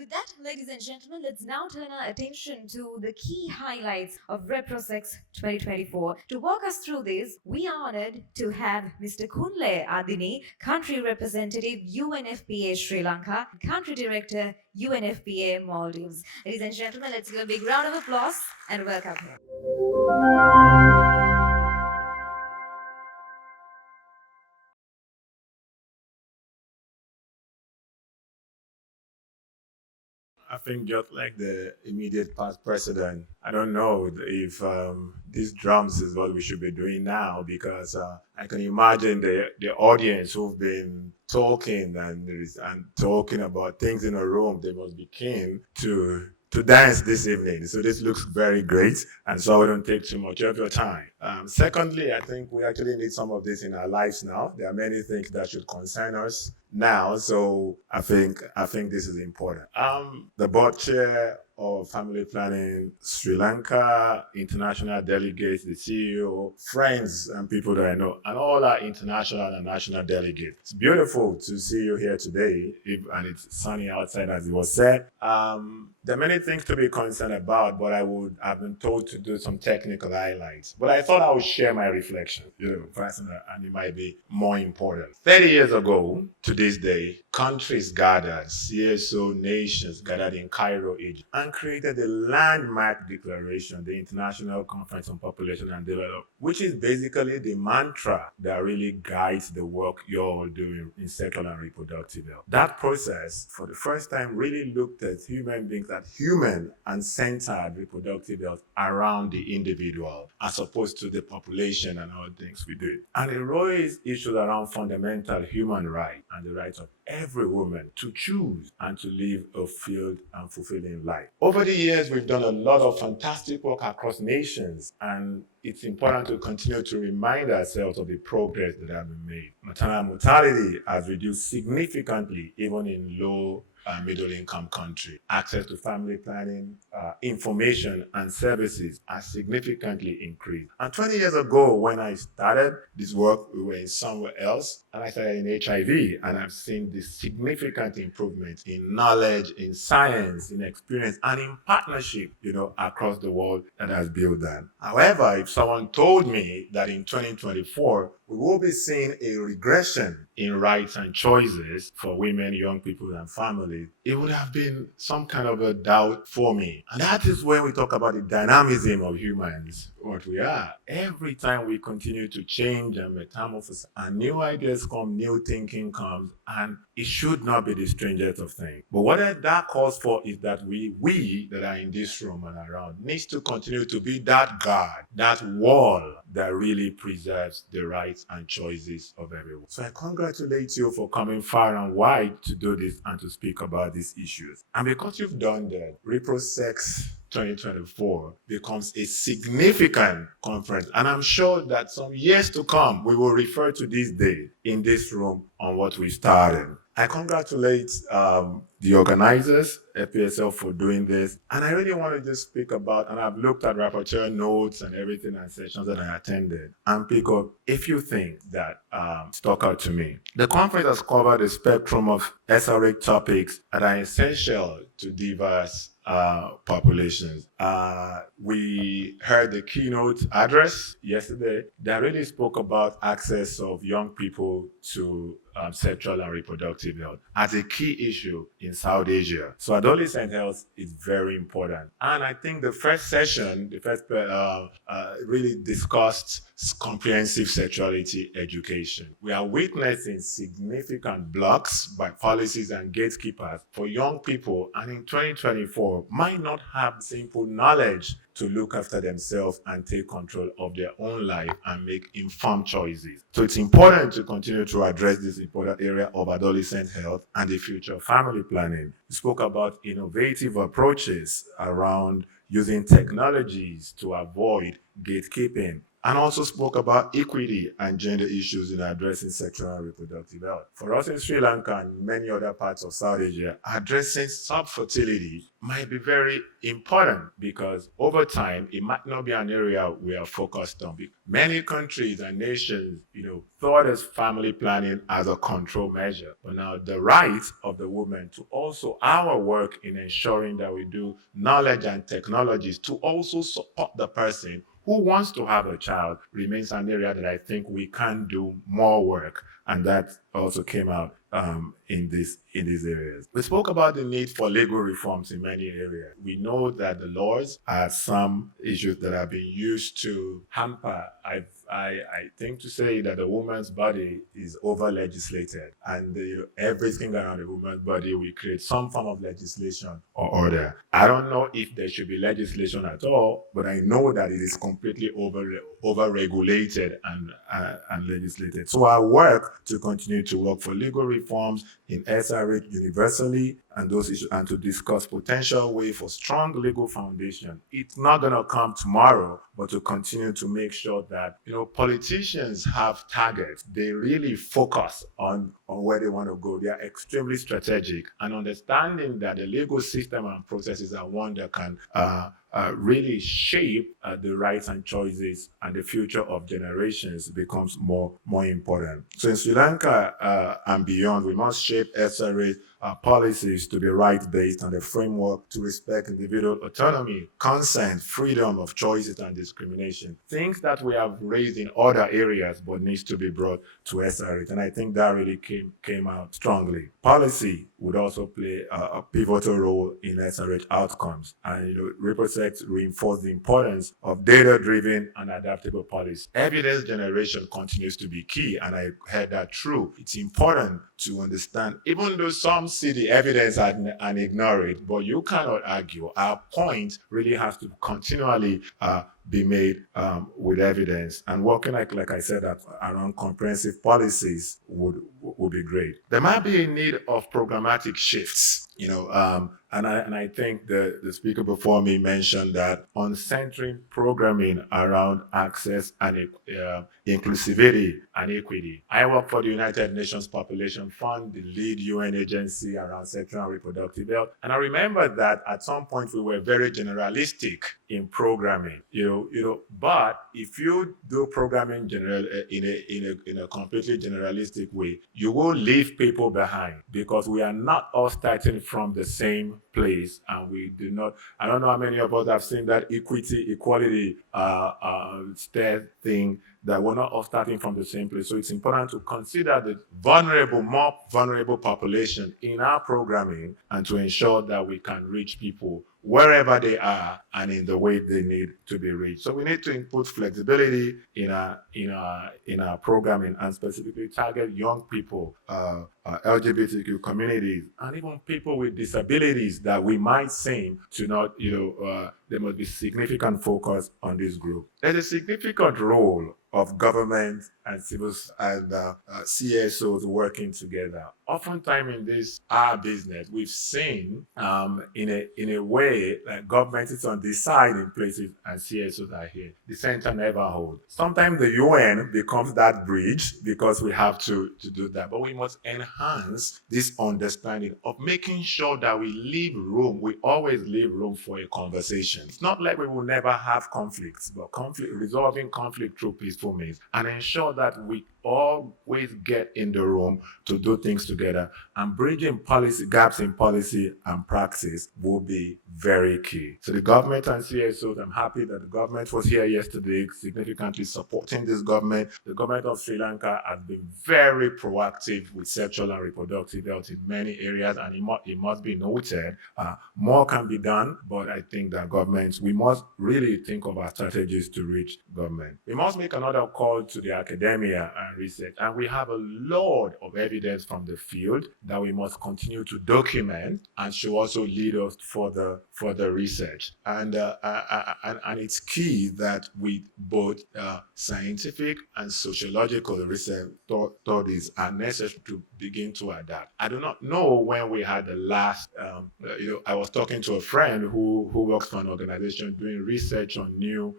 With that, ladies and gentlemen, let's now turn our attention to the key highlights of ReproSex 2024. To walk us through this, we are honored to have Mr. Kunle Adeniyi, Country Representative UNFPA Sri Lanka, Country Director UNFPA Maldives. Ladies and gentlemen, let's give a big round of applause and welcome him. I think just like the immediate past president, I don't know if these drums is what we should be doing now because I can imagine the audience who've been talking and talking about things in a room. They must be keen to dance this evening. So this looks very great, and so I don't take too much of your time. Secondly, I think we actually need some of this in our lives now. There are many things that should concern us now, so I think this is important. The board chair of Family Planning Sri Lanka, international delegates, the CEO, friends and people that I know, and all our international and national delegates. It's beautiful to see you here today, and it's sunny outside as it was said. There are many things to be concerned about, but I've been told to do some technical highlights. But I thought I would share my reflection, personal, and it might be more important. 30 years ago, to this day, countries gathered, CSO nations gathered in Cairo, Egypt, and created the landmark declaration, the International Conference on Population and Development, which is basically the mantra that really guides the work you're all doing in sexual and reproductive health. That process, for the first time, really looked at human beings, at human and centered reproductive health around the individual, as opposed to the population and all things we do. And it raised issues around fundamental human rights and the rights of every woman to choose and to live a filled and fulfilling life. Over the years, we've done a lot of fantastic work across nations, and it's important to continue to remind ourselves of the progress that has been made. Maternal mortality has reduced significantly, even in low middle-income country. Access to family planning, information, and services has significantly increased. And 20 years ago, when I started this work, we were in somewhere else, and I started in HIV, and I've seen this significant improvement in knowledge, in science, in experience, and in partnership, across the world that has built that. However, if someone told me that in 2024, we will be seeing a regression in rights and choices for women, young people, and families, it would have been some kind of a doubt for me. And that is when we talk about the dynamism of humans, what we are. Every time we continue to change and metamorphose, and new ideas come, new thinking comes, and it should not be the strangest of things. But what that calls for is that we that are in this room and around needs to continue to be that guard, that wall that really preserves the rights and choices of everyone. So I congratulate you for coming far and wide to do this and to speak about these issues. And because you've done that, ReproSex 2024 becomes a significant conference. And I'm sure that some years to come, we will refer to this day in this room on what we started. I congratulate the organizers, FPSL, for doing this. And I really want to just speak about, and I've looked at rapporteur notes and everything and sessions that I attended, and pick up a few things that stuck out to me. The conference has covered a spectrum of esoteric topics that are essential to diverse populations. We heard the keynote address yesterday that really spoke about access of young people to sexual and reproductive health as a key issue in South Asia. So adolescent health is very important. And I think the first session, really discussed comprehensive sexuality education. We are witnessing significant blocks by policies and gatekeepers for young people, and in 2024 might not have simple knowledge to look after themselves and take control of their own life and make informed choices. So it's important to continue to address this important area of adolescent health and the future of family planning. We spoke about innovative approaches around using technologies to avoid gatekeeping and also spoke about equity and gender issues in addressing sexual and reproductive health. For us in Sri Lanka and many other parts of South Asia, addressing subfertility might be very important because over time it might not be an area we are focused on. Many countries and nations, thought as family planning as a control measure, but now the rights of the woman to also our work in ensuring that we do knowledge and technologies to also support the person who wants to have a child remains an area that I think we can do more work, and that also came out in these areas. We spoke about the need for legal reforms in many areas. We know that the laws are some issues that have been used to hamper. I think to say that the woman's body is over legislated, and everything around the woman's body will create some form of legislation or order. I don't know if there should be legislation at all, but I know that it is completely over regulated and legislated. So I work to continue to work for legal reforms in SRH universally and those issues, and to discuss potential way for strong legal foundation. It's not going to come tomorrow, but to continue to make sure that politicians have targets. They really focus on where they want to go. They are extremely strategic, and understanding that the legal system and processes are one that can really shape the rights and choices and the future of generations becomes more important. So in Sri Lanka and beyond, we must shape SRA policies to be right-based on the framework to respect individual autonomy, consent, freedom of choices, and discrimination. Things that we have raised in other areas but needs to be brought to SRH, and I think that really came out strongly. Policy would also play a pivotal role in SRH outcomes, and ReproSex reinforced the importance of data-driven and adaptable policy. Evidence generation continues to be key, and I heard that true. It's important to understand, even though some see the evidence and ignore it, but you cannot argue. Our point really has to continually be made with evidence, and working like I said around comprehensive policies would be great. There might be a need of programmatic shifts, and I think the speaker before me mentioned that on centering programming around access and inclusivity and equity. I work for the United Nations Population Fund, the lead UN agency around sexual and reproductive health, and I remember that at some point we were very generalistic in programming, but if you do programming in a completely generalistic way, you will leave people behind, because we are not all starting from the same place, and we do not. I don't know how many of us have seen that equality stair thing, that we're not all starting from the same place. So it's important to consider the more vulnerable population in our programming, and to ensure that we can reach people wherever they are and in the way they need to be reached. So we need to input flexibility in our programming, and specifically target young people, LGBTQ communities, and even people with disabilities that we might seem to not, there must be significant focus on this group. There's a significant role of government and civil and CSOs working together. Oftentimes in this our business, we've seen in a way that government is on this side in places and CSOs are here. The center never holds. Sometimes the UN becomes that bridge because we have to do that, but we must enhance this understanding of making sure that we always leave room for a conversation. It's not like we will never have conflicts, but resolving conflict through peaceful means, and ensure that we always get in the room to do things together, and bridging policy gaps in policy and praxis will be very key. So the government and CSOs, I'm happy that the government was here yesterday, significantly supporting this government. The government of Sri Lanka has been very proactive with sexual and reproductive health in many areas, and it must be noted, more can be done, but I think that we must really think of our strategies to reach government. We must make another call to the academia and research, and we have a lot of evidence from the field that we must continue to document, and should also lead us for the research. And it's key that we both scientific and sociological research studies are necessary to begin to adapt. I do not know when we had the last. I was talking to a friend who works for an organization doing research on new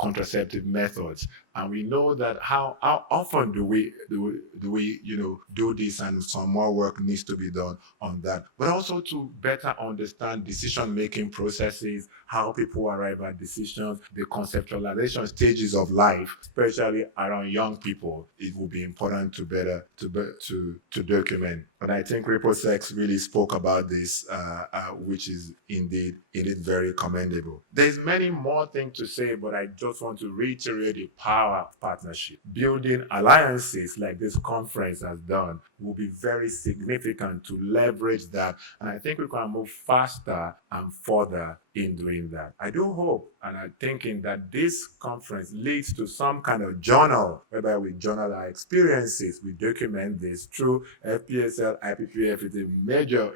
contraceptive methods. And we know that how often do we do this, and some more work needs to be done on that. But also to better understand decision-making processes, how people arrive at decisions, the conceptualization stages of life, especially around young people. It will be important to better to document. And I think ReproSex really spoke about this, which is indeed very commendable. There's many more things to say, but I just want to reiterate the power of partnership. Building alliances like this conference has done will be very significant to leverage that, and I think we can move faster and further in doing that. I do hope, and I'm thinking that this conference leads to some kind of journal, whereby we journal our experiences, we document this through FPSL. IPPF is a major,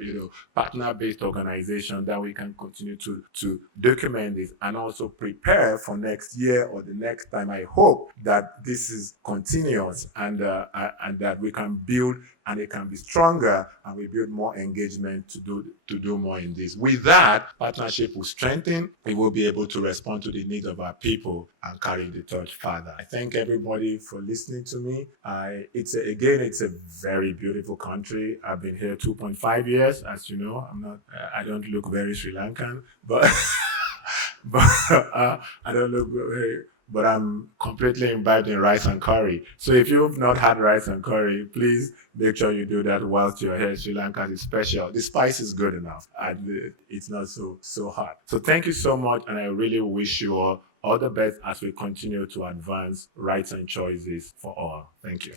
partner-based organization that we can continue to document this and also prepare for next year or the next time. I hope that this is continuous and that we can build, and it can be stronger, and we build more engagement to do more in this. With that, partnership will strengthen. We will be able to respond to the needs of our people and carry the torch further. I thank everybody for listening to me. It's a very beautiful country. I've been here 2.5 years, as you know. I don't look very Sri Lankan, but I don't look very. But I'm completely imbibed in rice and curry. So if you've not had rice and curry, please make sure you do that whilst you're here. Sri Lanka is special. The spice is good enough, and it's not so hot. So thank you so much, and I really wish you all the best as we continue to advance rights and choices for all. Thank you.